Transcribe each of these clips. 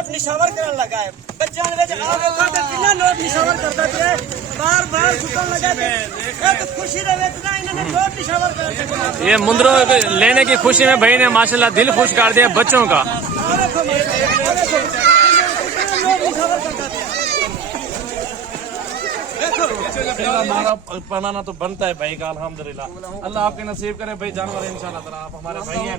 Note نشاور کرنے لگا ہے بچوں نے کتنا نوٹ نشاور کرتا ہے بار بار چھٹن لگا ہے تو خوشی دے اتنا انہوں نے نوٹ نشاور کر یہ مندروں لینے کی خوشی میں بھائی نے ماشاءاللہ دل خوش کر دیا بچوں کا. ہمارا بنانا تو بنتا ہے بھائی کا الحمدللہ. اللہ آپ کے نصیب کرے بھائی جانور انشاءاللہ تعالی آپ ہمارے بھائی ہیں.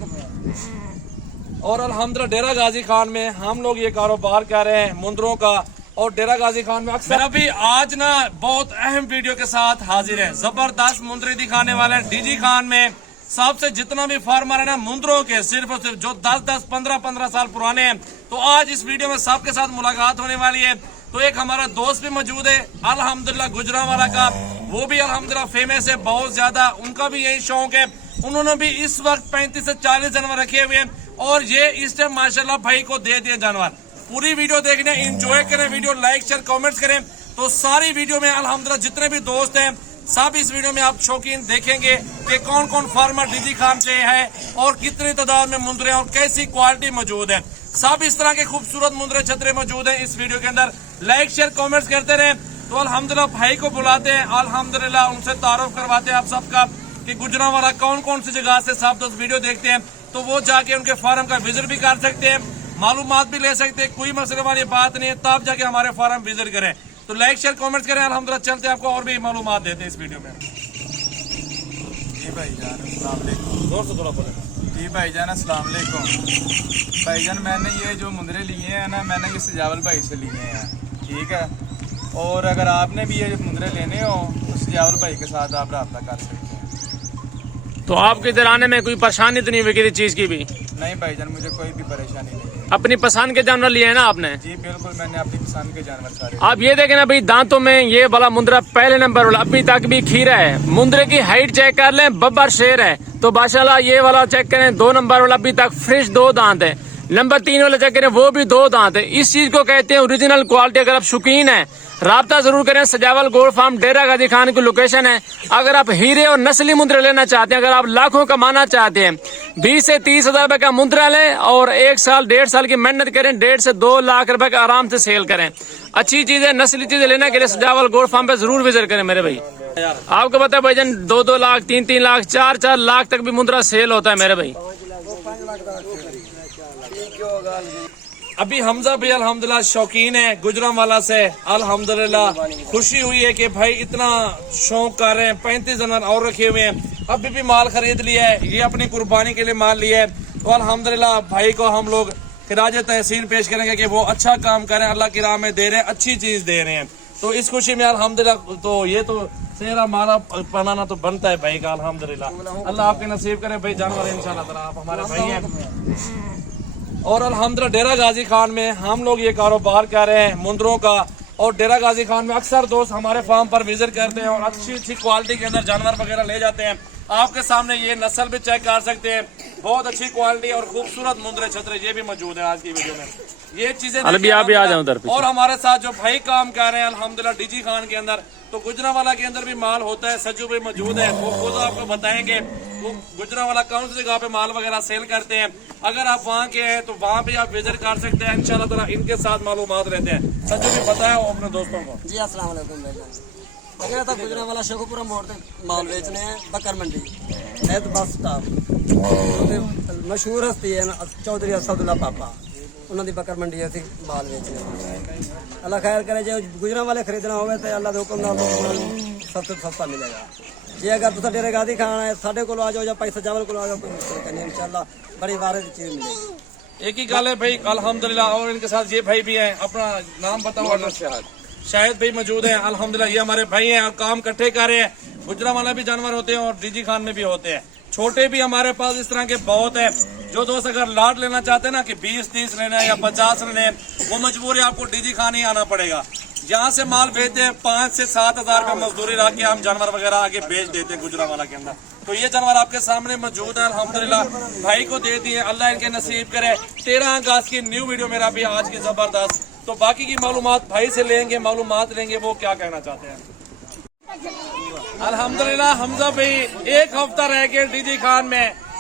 اور الحمدللہ ڈیرہ غازی خان میں ہم لوگ یہ کاروبار کر رہے ہیں مندروں کا. اور ڈیرہ غازی خان میں اکثر ابھی آج نا بہت اہم ویڈیو کے ساتھ حاضر ہے. زبردست مندرے دکھانے والے ہیں ڈی جی خان میں. سب سے جتنا بھی فارمر ہے نا مندروں کے صرف جو 10 15 سال پرانے ہیں. تو آج اس ویڈیو میں سب کے ساتھ ملاقات ہونے والی ہے. تو ایک ہمارا دوست بھی موجود ہے الحمدللہ گجرانوالہ کا. وہ بھی الحمدللہ فیمس ہے بہت زیادہ. ان کا بھی یہی شوق ہے. انہوں نے بھی اس وقت 35 سے 40 جانور رکھے ہوئے ہیں. اور یہ اس ٹائم ماشاءاللہ بھائی کو دے دیے جانور. پوری ویڈیو دیکھنے انجوائے کریں. ویڈیو لائک شیئر کامنٹس کریں. تو ساری ویڈیو میں الحمدللہ جتنے بھی دوست ہیں سب اس ویڈیو میں آپ شوقین دیکھیں گے کہ کون کون فارمر ڈی جی خان سے ہے اور کتنی تعداد میں مندرے اور کیسی کوالٹی موجود ہے. سب اس طرح کے خوبصورت مندرے چھترے موجود ہیں اس ویڈیو کے اندر. لائک شیئر کامنٹس کرتے رہیں. تو الحمدللہ بھائی کو بلاتے ہیں الحمدللہ ان سے تعارف کرواتے ہیں آپ سب کا کہ گجرانوالہ کون کون سی جگہ سے سب دوست ویڈیو دیکھتے ہیں. تو وہ جا کے ان کے فارم کا وزٹ بھی کر سکتے ہیں معلومات بھی لے سکتے ہیں. کوئی مسئلے والی بات نہیں ہے. تب جا کے ہمارے فارم وزٹ کریں. تو لائک شیئر کامنٹس کریں. الحمدللہ چلتے ہیں آپ کو اور بھی معلومات دیتے ہیں اس ویڈیو میں. جی بھائی جان السلام علیکم. زور سے تھوڑا بولیں. جی بھائی جان السلام علیکم. بھائی جان میں نے یہ جو مندرے لیے ہیں نا میں نے یہ سجاول بھائی سے لیے ہیں. ٹھیک ہے. اور اگر آپ نے بھی یہ مندرے لینے ہو تو سجاول بھائی کے ساتھ آپ رابطہ کر سکتے ہیں. تو آپ کے ادھر آنے میں کوئی پریشانی تو نہیں ہوئی کسی چیز کی بھی؟ نہیں بھائی جان مجھے کوئی بھی پریشانی نہیں ہے. اپنی پسند کے جانور لیے ہیں نا آپ نے؟ جی بالکل میں نے اپنی پسند کے جانور سارے. آپ یہ دیکھیں نا بھائی دانتوں میں یہ والا مندرا پہلے نمبر والا ابھی تک بھی کھیرا ہے. مندرے کی ہائٹ چیک کر لیں ببر شیر ہے. تو ماشاءاللہ یہ والا چیک کریں 2 نمبر والا ابھی تک فریش 2 دانت ہے. نمبر 3 والا چیک کریں وہ بھی 2 دانت ہے. اس چیز کو کہتے ہیں اوریجنل کوالٹی. اگر آپ شوقین ہیں رابطہ ضرور کریں. سجاول گولڈ فارم ڈیرہ غازی خان کی لوکیشن ہے. اگر آپ ہیرے اور نسلی مندرے لینا چاہتے ہیں اگر آپ لاکھوں کمانا چاہتے ہیں 20 سے 30 ہزار روپے کا مندرا لیں اور 1 سال 1.5 سال کی محنت کریں 1.5 سے 2 لاکھ روپے کا آرام سے سیل کریں. اچھی چیزیں نسلی چیزیں لینے کے لیے سجاول گولڈ فارم پہ ضرور وزٹ کریں میرے بھائی. آپ کو پتا ہے بھائی جان 2 لاکھ 3 لاکھ 4 لاکھ تک بھی مندرا سیل ہوتا ہے میرے بھائی. ابھی حمزہ بھی الحمدللہ شوقین ہے گجرانوالہ سے. الحمدللہ خوشی ہوئی ہے کہ بھائی اتنا شوق کر رہے ہیں. 35 جانور اور رکھے ہوئے ہیں. ابھی بھی مال خرید لیا ہے. یہ اپنی قربانی کے لیے مال لیا ہے. تو الحمدللہ بھائی کو ہم لوگ خراج تحسین پیش کریں گے کہ وہ اچھا کام کریں. اللہ کی راہ میں دے رہے ہیں اچھی چیز دے رہے ہیں. تو اس خوشی میں الحمدللہ تو یہ تو سیرا مالا بنانا تو بنتا ہے بھائی کا الحمدللہ. اللہ آپ کے نصیب کرے بھائی جانور انشاءاللہ تعالی آپ ہمارے بھائی ہیں. اور الحمدللہ ڈیرہ غازی خان میں ہم لوگ یہ کاروبار کر رہے ہیں مندروں کا. اور ڈیرہ غازی خان میں اکثر دوست ہمارے فارم پر وزٹ کرتے ہیں اور اچھی کوالٹی کے اندر جانور وغیرہ لے جاتے ہیں. آپ کے سامنے یہ نسل بھی چیک کر سکتے ہیں. بہت اچھی کوالٹی اور خوبصورت مندرے چھترے یہ بھی موجود ہیں آج کی ویڈیو میں. یہ چیزیں اور ہمارے ساتھ جو بھائی کام کر رہے ہیں الحمدللہ ڈی جی خان کے اندر. تو گجرانوالہ کے اندر بھی مال ہوتا ہے. سجو بھی موجود ہے. وہ خود آپ کو بتائیں گے وہ گجرانوالہ کون سی جگہ پہ مال وغیرہ سیل کرتے ہیں. اگر آپ وہاں کے ہیں تو وہاں بھی آپ وزٹ کر سکتے ہیں. انشاءاللہ تعالی ان کے ساتھ معلومات رہتے ہیں. سجو بھی بتایا وہ اپنے دوستوں کو. جی السلام علیکم بھائی جان. تو گجرانوالہ شیخو پورا موڑ تے مال بیچنے ہیں. بکر منڈی نیت بس سٹاپ مشہور ہستی ہے چودھری اسد اللہ پاپا انہوں دی بکر منڈی ہے مال بیچنے. اللہ خیر کرے جو گجرانوالے خریدنا ہوگا تو اللہ کے حکم نال سستا ملے گا. جی اگر تصا ڈیرہ غازی خان ہے ساڈے کو آ جاؤ یا بھائی سجاول کو آ جاؤ کوئی مشکل نہیں. انشاءاللہ بڑی وارد چیز ملے گی. ایک ہی گل ہے بھائی الحمدللہ. اور ان کے ساتھ یہ بھائی بھی ہیں. اپنا نام بتاؤ. شاہد بھائی موجود ہیں الحمدللہ. یہ ہمارے بھائی ہیں اور کام کٹھے کر رہے ہیں. گجرانوالہ بھی جانور ہوتے ہیں اور ڈی جی خان میں بھی ہوتے ہیں. چھوٹے بھی ہمارے پاس اس طرح کے بہت ہیں. جو دوست اگر لاٹ لینا چاہتے ہیں نا کہ 20-30 لینا ہے یا 50 لینے ہیں وہ مجبور ہے آپ کو ڈی جی خان ہی آنا پڑے گا. یہاں سے مال بھیجتے ہیں 5 سے 7 ہزار روپے مزدوری رکھ کے ہم جانور وغیرہ آگے بیچ دیتے ہیں گجرانوالہ کے اندر. تو یہ جانور آپ کے سامنے موجود ہے الحمدللہ. بھائی کو دے دیے اللہ ان کے نصیب کرے. 13 اگست کی نیو ویڈیو میرا بھی آج کی زبردست. تو باقی کی معلومات بھائی سے لیں گے. معلومات لیں گے وہ کیا کہنا چاہتے ہیں. الحمدللہ حمزہ بھائی 1 ہفتہ رہ گئے ڈی جی خان میں.